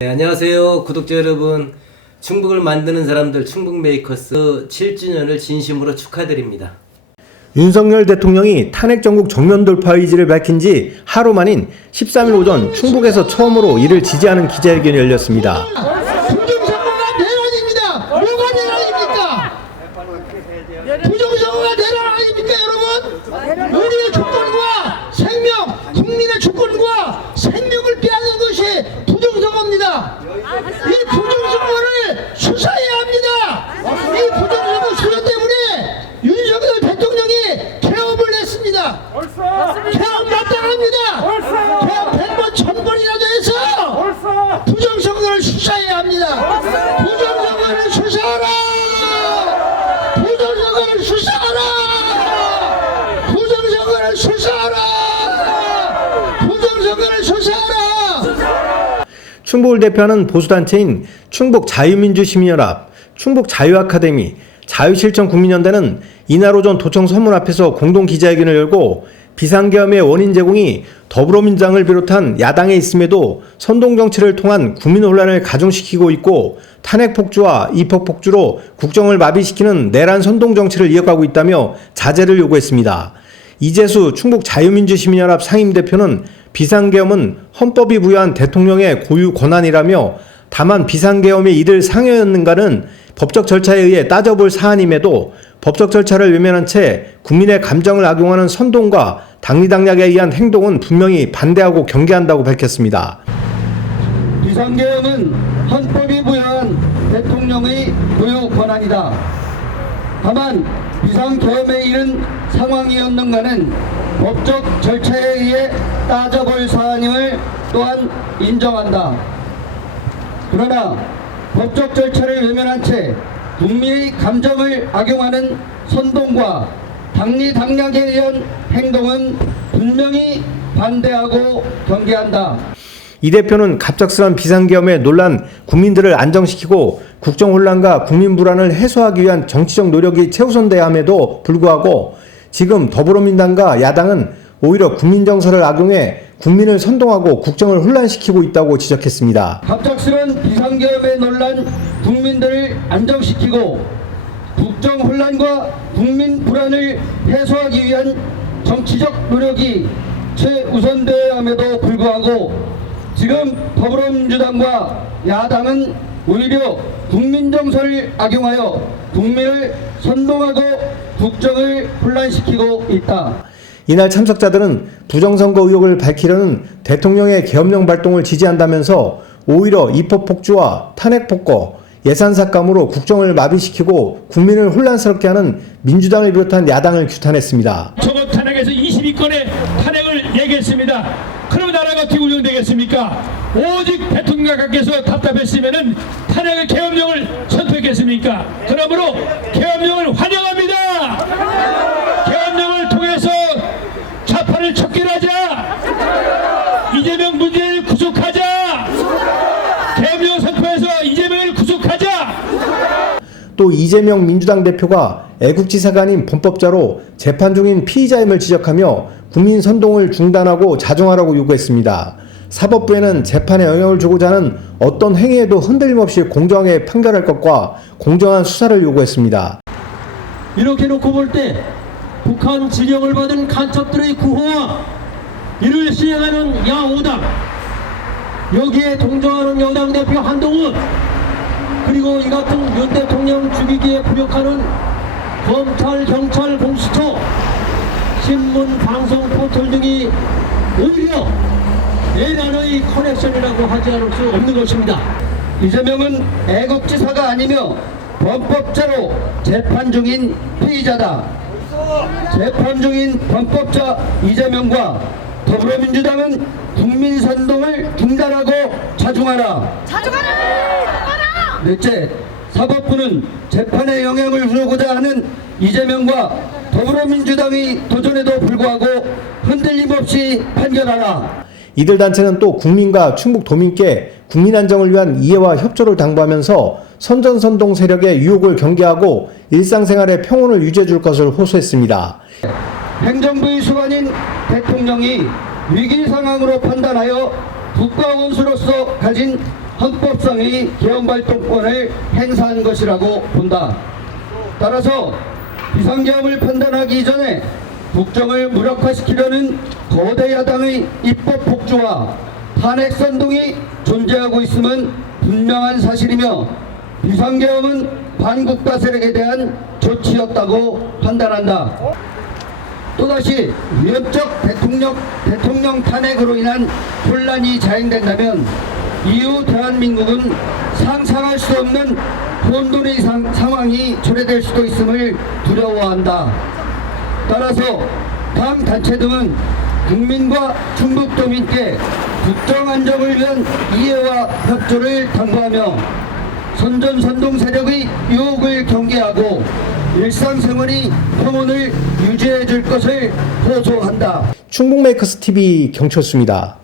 네, 안녕하세요 구독자 여러분. 충북을 만드는 사람들 충북메이커스 7주년을 진심으로 축하드립니다. 윤석열 대통령이 탄핵 정국 정면 돌파 의지를 밝힌 지 하루 만인 13일 오전 충북에서 처음으로 이를 지지하는 기자회견이 열렸습니다. 부정선거가 내란입니다. 뭐가 내란입니까? 부정선거가 내란 아닙니까, 여러분? 우리의 주권과 생명, 국민의 주권과 생명을 빼앗는 것이 부정선거입니다. 이 부정선거를 수사해야 합니다. 이 부정선거 수사 때문에 윤석열 대통령이 개업을 했습니다. 개업 마땅합니다. 개업 100번, 1000번이라도 해서 부정선거를 수사해야 합니다. 부정선거를 수사하라! 부정선거를 수사하라! 부정선거를 수사하라! 부정선거를 수사하라! 충북을 대표하는 보수단체인 충북자유민주시민연합, 충북자유아카데미, 자유실천국민연대는 이날 오전 도청 서문 앞에서 공동 기자회견을 열고 비상계엄의 원인 제공이 더불어민주당을 비롯한 야당에 있음에도 선동정치를 통한 국민 혼란을 가중시키고 있고 탄핵 폭주와 입법 폭주로 국정을 마비시키는 내란 선동정치를 이어가고 있다며 자제를 요구했습니다. 이재수 충북자유민주시민연합 상임대표는 비상계엄은 헌법이 부여한 대통령의 고유 권한이라며 다만 비상계엄이 이를 상여였는가는 법적 절차에 의해 따져볼 사안임에도 법적 절차를 외면한 채 국민의 감정을 악용하는 선동과 당리당략에 의한 행동은 분명히 반대하고 경계한다고 밝혔습니다. 비상계엄은 헌법이 부여한 대통령의 고유 권한이다. 다만 비상계엄에 이른 상황이었는가는 법적 절차에 의해 따져볼 사안임을 또한 인정한다. 그러나 법적 절차를 외면한 채 국민의 감정을 악용하는 선동과 당리당략에 의한 행동은 분명히 반대하고 경계한다. 이 대표는 갑작스런 비상계엄의 논란 국민들을 안정시키고 국정혼란과 국민불안을 해소하기 위한 정치적 노력이 최우선돼야 함에도 불구하고 지금 더불어민주당과 야당은 오히려 국민정서를 악용해 국민을 선동하고 국정을 혼란시키고 있다고 지적했습니다. 갑작스런 비상계엄의 논란 국민들을 안정시키고 국정 혼란과 국민 불안을 해소하기 위한 정치적 노력이 최우선되어야 함에도 불구하고 지금 더불어민주당과 야당은 오히려 국민정서를 악용하여 국민을 선동하고 국정을 혼란시키고 있다. 이날 참석자들은 부정선거 의혹을 밝히려는 대통령의 계엄령 발동을 지지한다면서 오히려 입법 폭주와 탄핵 폭거, 예산 삭감으로 국정을 마비시키고 국민을 혼란스럽게 하는 민주당을 비롯한 야당을 규탄했습니다. 저거 탄핵에서 22건의 탄핵을 얘기했습니다. 그럼 나라가 어떻게 운영되겠습니까? 오직 대통령께서 답답했으면은 탄핵의 계엄령을 선택했습니까? 그러므로 계엄령을 환영합니다. 계엄령을 통해서 좌파를 척결하자. 이재명 문재인을 구속하자. 계엄령 선포해서 이재명을 구속하자. 또 이재명 민주당 대표가 애국지사가 아닌 범법자로 재판 중인 피의자임을 지적하며 국민 선동을 중단하고 자정하라고 요구했습니다. 사법부에는 재판에 영향을 주고자 하는 어떤 행위에도 흔들림 없이 공정하게 판결할 것과 공정한 수사를 요구했습니다. 이렇게 놓고 볼 때 북한 지령을 받은 간첩들의 구호와 이를 시행하는 야5당, 여기에 동조하는 여당 대표 한동훈, 그리고 이 같은 윤 대통령 죽이기에 부력하는 검찰, 경찰, 공수처, 신문, 방송, 포털 등이 오히려 내란의 커넥션이라고 하지 않을 수 없는 것입니다. 이재명은 애국지사가 아니며 범법자로 재판 중인 피의자다. 재판 중인 범법자 이재명과 더불어민주당은 국민 선동을 중단하고 자중하라. 넷째, 사법부는 재판에 영향을 주고자 하는 이재명과 더불어민주당의 도전에도 불구하고 흔들림 없이 판결하라. 이들 단체는 또 국민과 충북 도민께 국민 안정을 위한 이해와 협조를 당부하면서 선전선동 세력의 유혹을 경계하고 일상생활의 평온을 유지해 줄 것을 호소했습니다. 행정부의 수반인 대통령이 위기 상황으로 판단하여 국가 원수로서 가진 헌법상의 개헌발동권을 행사한 것이라고 본다. 따라서 비상계엄을 판단하기 이전에 국정을 무력화시키려는 거대 야당의 입법 폭주와 탄핵 선동이 존재하고 있음은 분명한 사실이며 비상계엄은 반국가 세력에 대한 조치였다고 판단한다. 또다시 위협적 대통령 탄핵으로 인한 혼란이 자행된다면 이후 대한민국은 상상할 수 없는 혼돈의 상황이 초래될 수도 있음을 두려워한다. 따라서 당 단체 등은 국민과 충북도민께 국정 안정을 위한 이해와 협조를 당부하며 선전선동 세력의 유혹을 경계하고 일상생활의 평온을 유지해 줄 것을 호소한다. 충북메이커스 TV 경철수입니다.